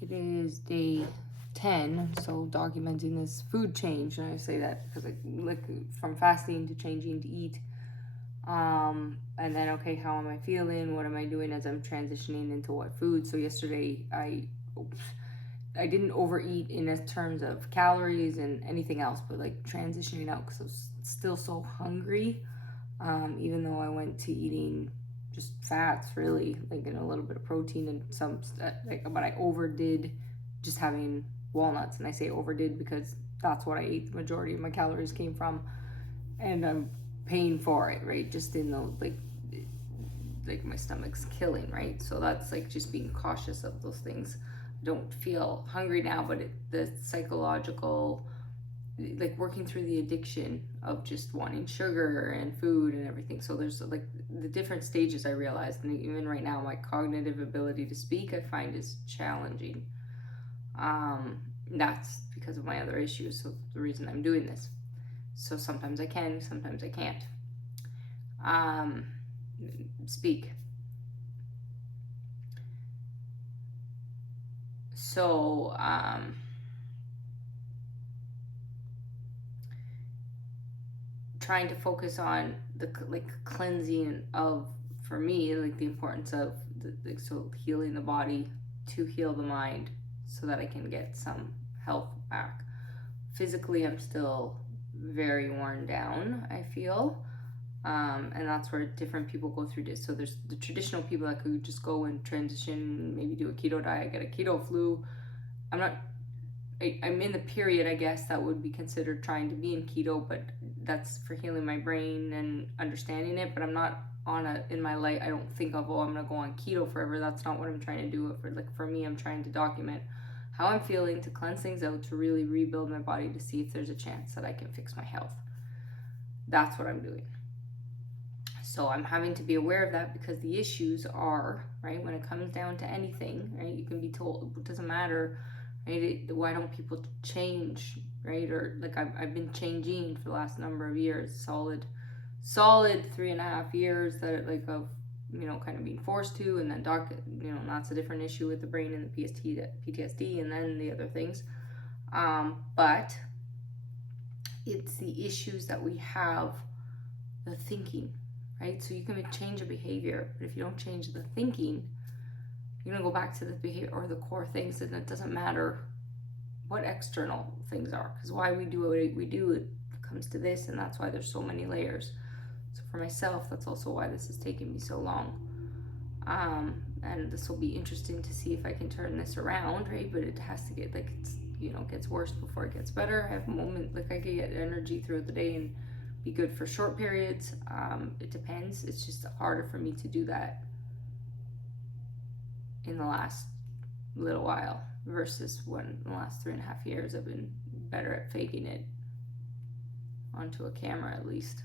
It is day 10, so documenting this food change, and I say that because I like from fasting to changing to eat. And then okay, how am I feeling? What am I doing as I'm transitioning into what food? So yesterday I didn't overeat in terms of calories and anything else, but like transitioning out because I was still so hungry. Even though I went to eating just fats, really, like and a little bit of protein and some like, but I overdid just having walnuts, and I say overdid because that's what I ate. The majority of my calories came from, and I'm paying for it, right? Just in the like my stomach's killing, right? So that's like just being cautious of those things. I don't feel hungry now, but the psychological, like working through the addiction of just wanting sugar and food and everything. So there's like the different stages I realized, and even right now, my cognitive ability to speak I find is challenging. That's because of my other issues. So the reason I'm doing this. So sometimes I can, sometimes I can't. Speak. So, trying to focus on the like cleansing of, for me, like the importance of so healing the body to heal the mind so that I can get some health back. Physically, I'm still very worn down, I feel. And that's where different people go through this. So there's the traditional people that could just go and transition, maybe do a keto diet, get a keto flu. I'm not I'm in the period, I guess, that would be considered trying to be in keto, but that's for healing my brain and understanding it. But I'm not in my life, I don't think of, oh, I'm gonna go on keto forever. That's not what I'm trying to do. For me, I'm trying to document how I'm feeling, to cleanse things out, to really rebuild my body, to see if there's a chance that I can fix my health. That's what I'm doing. So I'm having to be aware of that, because the issues are, right, when it comes down to anything, right, you can be told, it doesn't matter, right, why don't people change, right, or like I've been changing for the last number of years, solid 3.5 years that like of, kind of being forced to, and then that's a different issue with the brain and the PTSD, and then the other things, but it's the issues that we have, the thinking, right? So you can change a behavior, but if you don't change the thinking, you're gonna go back to the behavior or the core things, and it doesn't matter what external things are, because why we do what we do, it comes to this, and that's why there's so many layers. So for myself, that's also why this has taken me so long. And this will be interesting to see if I can turn this around, right? But it has to get like gets worse before it gets better. I have a moment like I can get energy throughout the day and be good for short periods. It depends. It's just harder for me to do that in the last little while versus when the last 3.5 years I've been better at faking it onto a camera, at least.